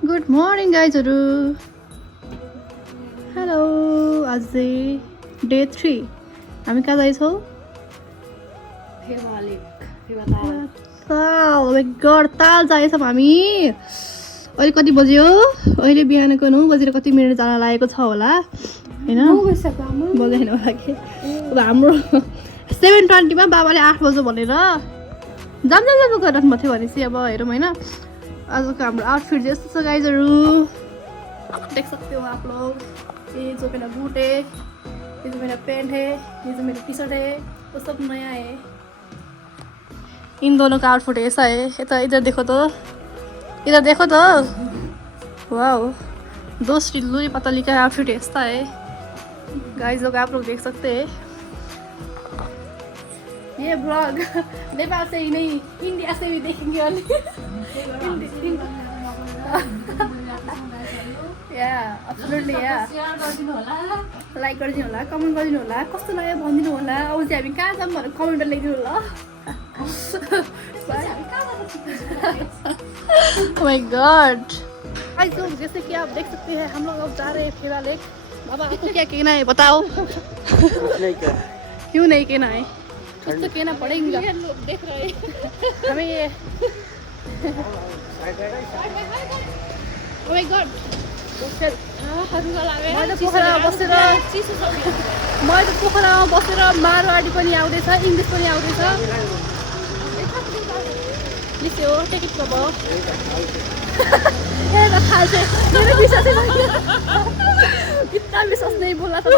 Good morning गाइजहरू। Hello, आज चाहिँ day 3। हामी कहाँ जाँदैछौँ? ताल जाँदैछौँ हामी। अहिले कति बज्यो? अहिले बिहानको 9 बजेर कति मिनट जान लागेको छ होला होइन? बजाइन होला कि अब हाम्रो 7:20 बाबाले 8 बज्यो भनेर जाम गरिराख्नु भएको थियो भनेपछि अब हेरौँ होइन। आजको हाम्रो आउटफिट चाहिँ यस्तो छ गाइजहरू, देख सकते हो आप लोग। ये जो मेरा बूट है, ये जो मेरा पैंट है, ये जो मेरी टी शर्ट है, वो सब नया है। इन दोनों का आउटफिट ऐसा है। इधर देखो तो, इधर देखो तो, वाओ, दो लूरी पतली का आउटफिट ऐसा है गाइज लोग, आप लोग देख सकते हैं। ये ब्लॉग नेपाल से ही नहीं, इंडिया से भी देखेंगे वाले। एब्सोल्युटली लाइक गरिदिनु होला, कमेन्ट गरिदिनु होला, कस्तो लाग्यो भनिदिनु होला। अब चाहिँ हामी कहाँ जाऊँ भनेर कमेन्टमा लेखिदिनु होला। ओह माय गॉड गाइस, जैसे कि आप देख सकते हैं हम लोग अब जा रहे हैं फेवा लेक। बाबा आपको क्या कहना है बताओ? क्यों नहीं कहना है? कुछ तो कहना पड़ेगा। लोग देख रहे हैं हमें ये। ओह माय गॉड, मैले पोखरामा बसेर मारवाडी पनि आउँदैछ, इङ्ग्लिस पनि आउँदैछ। निस्क्यो टिकटको भयो। मेरा विश्वास इतना विश्वास नहीं बोला था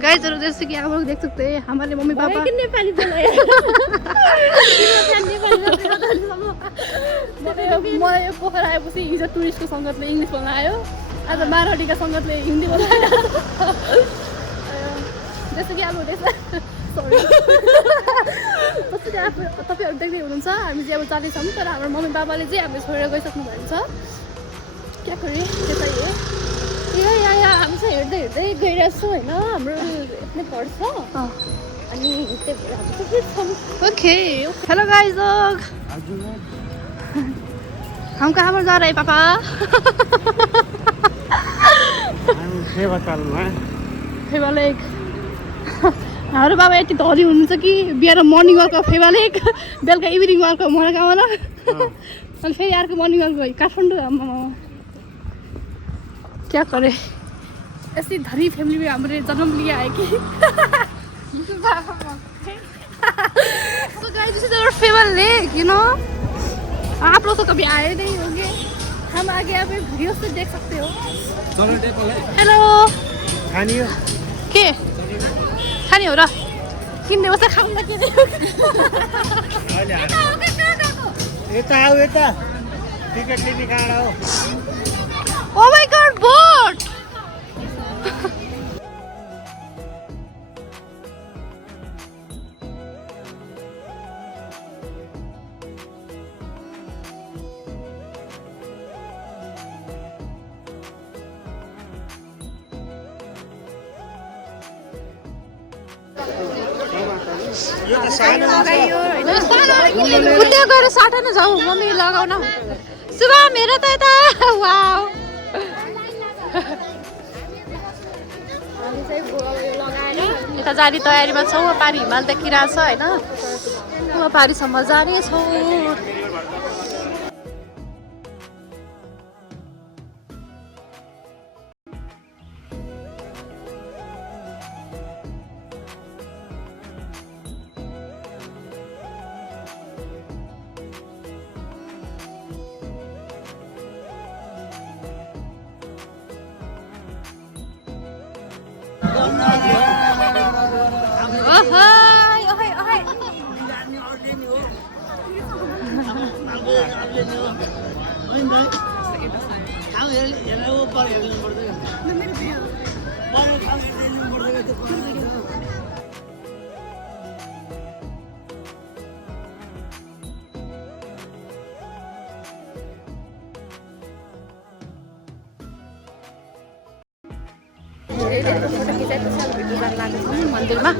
गाइजहरू। जैसे कि आप लोग देख सकते हैं हमारे मम्मी पापा नेपाली मलाई यो पोखरा आएपछि हिजो टुरिस्टको सङ्गतले इङ्ग्लिस बोल्न आयो, आज मारवाडीका सङ्गतले हिन्दी बोल्न आयो। जस्तो कि अब तपाईँहरू देख्दै हुनुहुन्छ हामी चाहिँ अब जाँदैछौँ, तर हाम्रो मम्मी बाबाले चाहिँ हामीले छोडेर गइसक्नु भएको छ। क्या गरे त्यतै हो यहाँ हामी चाहिँ हेर्दै हेर्दै गइरहेछौँ होइन। हाम्रो यति पर्छ अनि त्यही भएर हामी चाहिँ छौँ। ओके हेलो गाइज लोग, हम कहाँ पर जा रहे हैं पापा? फेवा लेक। हाम्रो बाबा यति धनी हुनुहुन्छ कि बिहान मर्निङ वाक फेवा लेक, बेलुका इभिनिङ वाक मनोकामना, अनि फेरि अर्को मर्निङ वाक गयो काठमाडौँ। आम्मामा क्या करे, ऐसी धनी फैमिली में हमने जन्म लिया है कि। So guys, this is our favorite lake, you know. आप लोग तो कभी आए नहीं होंगे, हम आगे आप वीडियो से देख सकते हो। हेलो खानी हो के? खानी हो र किन्ने बस खाऊँ ना के? यता आऊ यता, टिकट लिने कहाँ हो? Oh my god, boat! उल्ले गएर साटन जाऊ मम्मी लगाउन। सुबह मेरो त यता वाउ यता जाने तयारीमा छौँ। पारी हिमाल देखिरहेछ होइन, पारीसम्म जानेछौँ। मन्दिरमा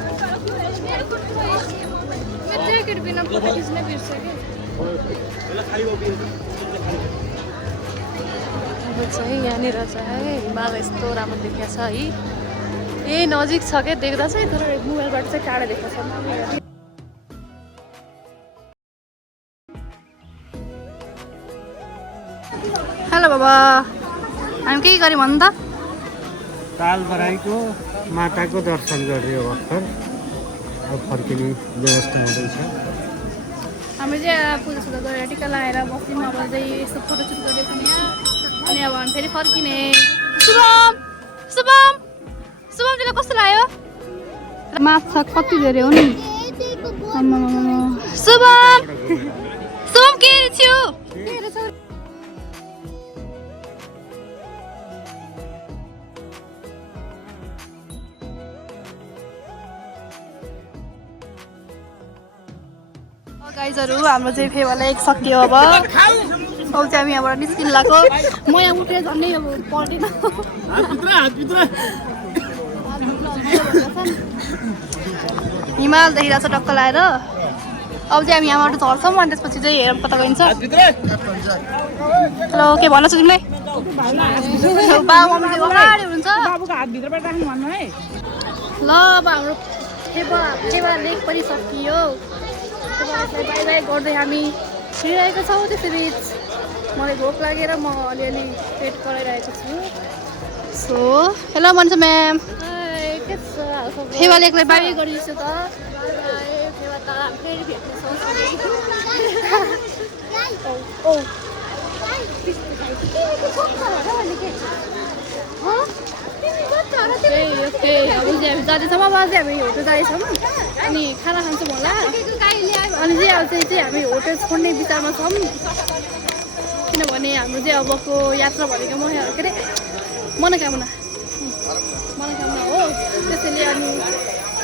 ज्याकेट बिना फोटो खिच्नै बिर्सेँ कि। चाहिँ यहाँनिर चाहिँ हिमाल यस्तो राम्रो देखिया छ है यही नजिक छ क्या देख्दा चाहिँ तर मोबाइलबाट चाहिँ टाढा देख्छ हेलो बाबा हामी के गर्यौँ भन्नु त तालबराईको माताको दर्शन गर्यो भर्खर अब फर्किने व्यवस्था हुँदैछ हामी चाहिँ पूजासुजा गरेर टिका लगाएर बस्यौँ अब चाहिँ यसो फोटोसुट गर्दैछ यहाँ अनि अब हामी फेरि फर्किने शुभम शुभम शुभमजीलाई कस्तो लाग्यो माछा कति धेरै हो नि शुभम शुभम के थियो गाइजहरू हाम्रो चाहिँ फेवाला एक सक्यो अब चाहिँ हामी यहाँबाट निस्किनु लाग्यो म यहाँ उठेर झन्डै अब पर्दैन हिमाल देखिरहेको छ टक्क लगाएर अब चाहिँ हामी यहाँबाट झर्छौँ अनि त्यसपछि चाहिँ हेरौँ कता गइन्छ हेलो के भन्न छ तिमीलाई बाबु मम्मी अगाडि हुनुहुन्छ बाबुको हातभित्रबाट राख्नु भन्नु है ल अब हाम्रो फेवा लेक पनि सकियो बाई बाई गर्दै हामी हिँडिरहेको छौँ त्यसरी मलाई भोक लागेर म अलिअलि पेट कराइरहेको छु सो हेलो भन्छ म्याम के छ फेवा लेकलाई बाई गरिदिन्छु त फेवा त फेरि भेट्ने ओके अब चाहिँ हामी जाँदैछौँ अब चाहिँ हामी होटल जाँदैछौँ अनि खाना खान्छौँ होला अनि चाहिँ अब चाहिँ हामी होटल छोड्ने विचारमा छौँ किनभने हाम्रो चाहिँ अबको यात्रा भनेको के अरे मनोकामना हो त्यसैले अनि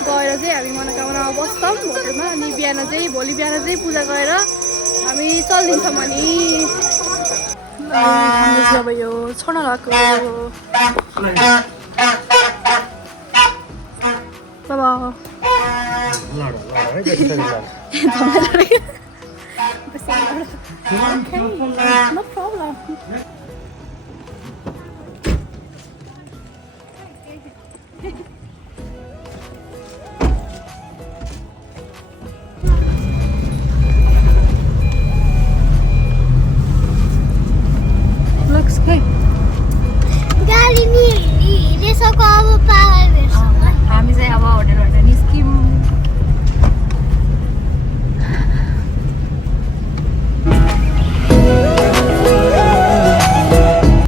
गएर चाहिँ हामी मनोकामनामा बस्छौँ होटलमा अनि बिहान चाहिँ भोलि बिहान चाहिँ पूजा गरेर हामी चलिदिन्छौँ अनि अब यो छोड्न लगाएको बाबा no problem